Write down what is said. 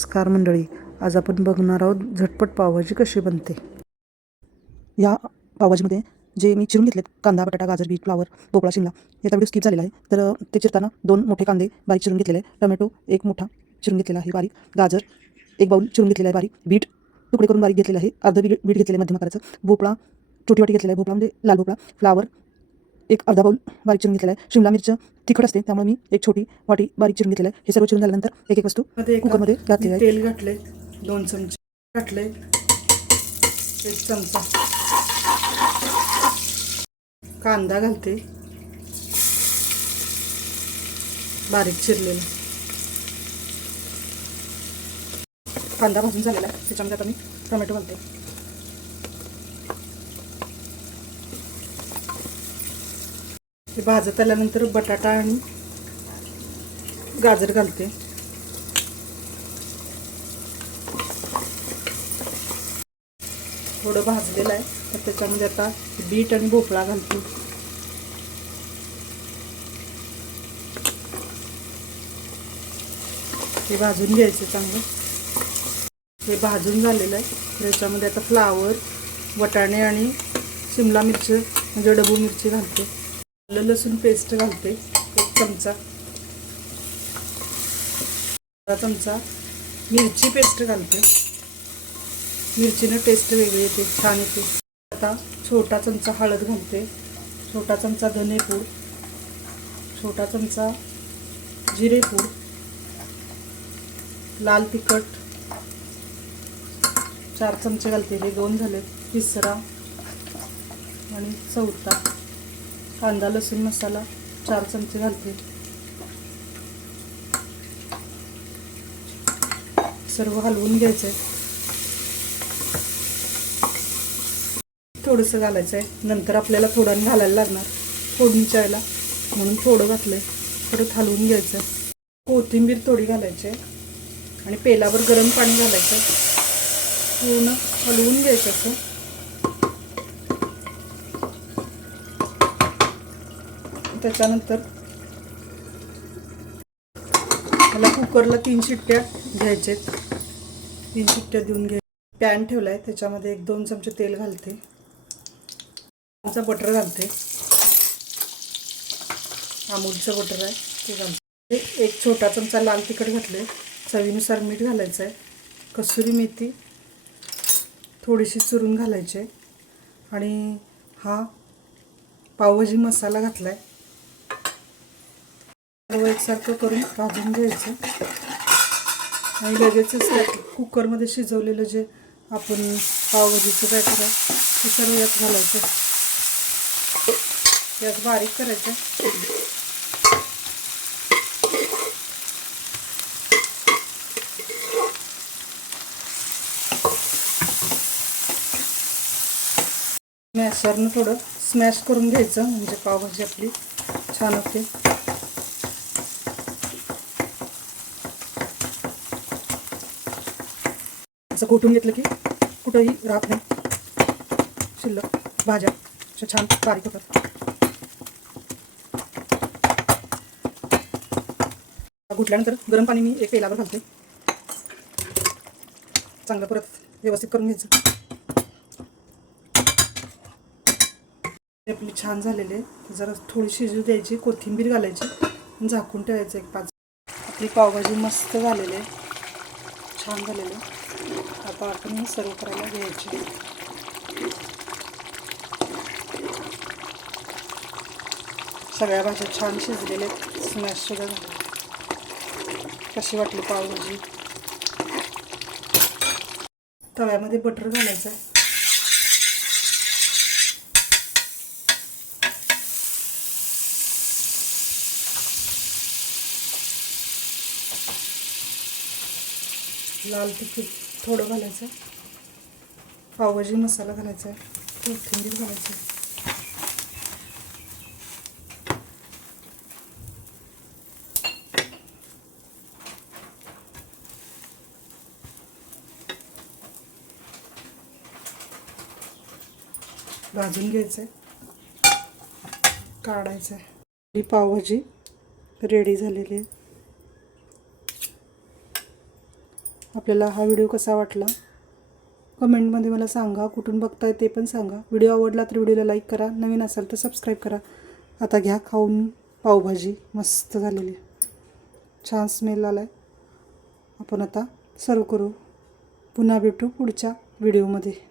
नमस्कार मंडळी आज आपण बघणार आहोत झटपट पावभाजी कशी बनते. या पावभाजीमध्ये जे मी चिरून घेतलेत कांदा बटाटा गाजर बीट फ्लावर भोपळा शिमला याचा व्हिडिओ स्किप झालेला आहे. तर ते चिरताना दोन मोठे कांदे बारीक चिरून घेतलेले आहे टोमॅटो एक मोठा चिरून घेतलेला आहे बारीक गाजर एक बाऊल चिरून घेतलेला आहे बारीक बीट तुकडे करून बारीक घेतलेलं आहे अर्ध बीट बीट घेतलेलं आहे मध्यम आकाराचं भोपळा छोटी वाटी घेतलेला आहे भोपळा म्हणजे लाल भोपळा फ्लावर एक अर्धा बाऊल बारीक चिरून घेतलेला आहे. शिमला मिरचं तिखट असते त्यामुळे मी एक छोटी वाटी बारीक चिरून घेतलेलं आहे. हे सर्व चिरून झाल्यानंतर एक एक वस्तू मध्ये एका- कुकरमध्ये घातलेली आहे. तेल घातले दोन चमचे घातले एक चमचा. कांदा घालते. बारीक चिरलेला. कांदा भाजून झालेला आहे. त्याच्यामध्ये आता मी टोमॅटो घालते. ते भाजत आल्यानंतर बटाटा आणि गाजर घालते. थोडं भाजलेलं आहे. तर त्याच्यामध्ये आता बीट आणि भोपळा घालते. हे भाजून घ्यायचं चांगलं. हे भाजून झालेलं आहे. त्याच्यामध्ये आता फ्लावर वटाणे आणि शिमला मिरची म्हणजे डबू मिरची घालते. लसूण पेस्ट घालते एक चमचा. अर्धा चमचा मिरची पेस्ट घालते. मिरचीनं टेस्ट वेगळी येते छान येते. आता छोटा चमचा हळद घालते. छोटा चमचा धनेपूड छोटा चमचा जिरेपूड लाल तिखट. चार चमचे घालते. हे दोन झाले तिसरा आणि चौथा. कांदा लसूण मसाला चार चमचे घालते. सर्व हलवून घ्यायचं आहे थोडंसं घालायचं आहे नंतर आपल्याला थोडं घालायला लागणार. फोडणीच्या वेळेला म्हणून थोडं घातलं आहे परत हलवून घ्यायचं कोथिंबीर थोडी घालायची आहे आणि पेलावर गरम पाणी घालायचं पूर्ण हलवून घ्यायचं असं. त्याच्यानंतर मला कुकरला तीन शिट्ट्या आहेत. तीन शिट्ट्या देऊन घ्या पॅन ठेवला आहे त्याच्यामध्ये एक दोन चमचे तेल घालते. आमचा बटर घालते. आमूलचं बटर आहे ते घालते. एक छोटा चमचा लाल तिखट घातले चवीनुसार मीठ घालायचं आहे कसुरी मेथी थोडीशी चुरून घालायची आणि हा पावभाजी मसाला घातला आहे सर्व एकसारखं करून भाजून घ्यायचं. आणि लगेचच कुकरमध्ये शिजवलेलं जे आपण पावभाजीचं बॅटर आहे ते सर्व यात घालायचं. यात बारीक करायचं. स्मॅशरनं थोडं स्मॅश करून घ्यायचं म्हणजे पावभाजी आपली छान होते. असं घोटून घेतलं की कुठंही राहत नाही. शिल्लक भाज्या अशा छान बारीक होतात. घुटल्यानंतर गरम पाणी मी एक तेलावर घालते. चांगलं परत व्यवस्थित करून घ्यायचं. आपली छान झालेले आहे जरा थोडी शिजू द्यायची कोथिंबीर घालायची झाकून ठेवायचं एक पाच. आपली पावभाजी मस्त झालेली आहे. छान झालेलं आता आपण हे सर्व करायला घ्यायचे. सगळ्या भाज्या छान शिजलेल्या आहेत. स्मॅश सुद्धा झाले कशी वाटली पावभाजी? तव्यामध्ये बटर घालायचं आहे. लाल तिखट थोडं घालायचं. पावभाजी मसाला घालायचा. आहे कोथिंबीर घालायचं. आहे भाजून घ्यायचं आहे काढायचं आहे ही पावभाजी रेडी झालेली आहे. आपल्याला हा व्हिडिओ कसा वाटला? कमेंटमध्ये मला सांगा. कुठून बघताय ते पण सांगा. व्हिडिओ आवडला तर व्हिडिओला लाईक करा. नवीन असाल तर सबस्क्राईब करा. आता घ्या खाऊन पावभाजी. मस्त झालेली. छान स्मेल आला आहे आपण आता सर्व करू. पुन्हा भेटू पुढच्या व्हिडिओमध्ये.